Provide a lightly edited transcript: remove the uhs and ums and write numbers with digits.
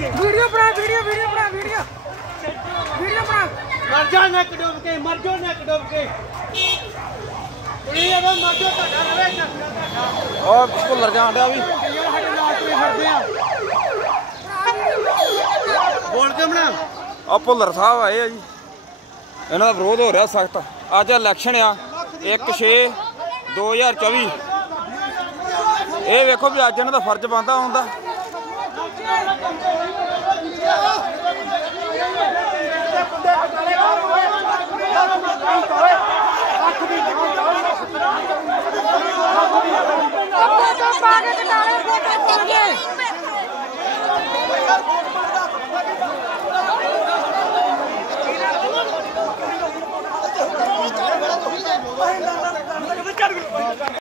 Video बना video video बना video video बना मर जा नेक डूब के मर जा नेक डूब के ਇਹ ਇਹਦਾ ਮਰ ਜਾ ਤੁਹਾਡਾ ਰਵੇ ਉਹ ਭੁੱਲਰ ਜਾਣ ਡਿਆ ਵੀ ਸਾਡੇ ਨਾਲ ਤੁਰੇ ਫਿਰਦੇ ਆ ਬੋਲ ਕੇ ਬਣਾ ਆ ਭੁੱਲਰ ਸਾਹਿਬ ਆਏ ਆ ਜੀ ਇਹਨਾਂ ਦਾ ਵਿਰੋਧ ਹੋ ਰਿਹਾ ਸਖਤ ਅੱਜ ਇਲੈਕਸ਼ਨ ਆ 1/6/2024 ਇਹ ਵੇਖੋ ਵੀ ਅੱਜ ਇਹਨਾਂ ਦਾ ਫਰਜ਼ ਬਣਦਾ ਹੁੰਦਾ Bye.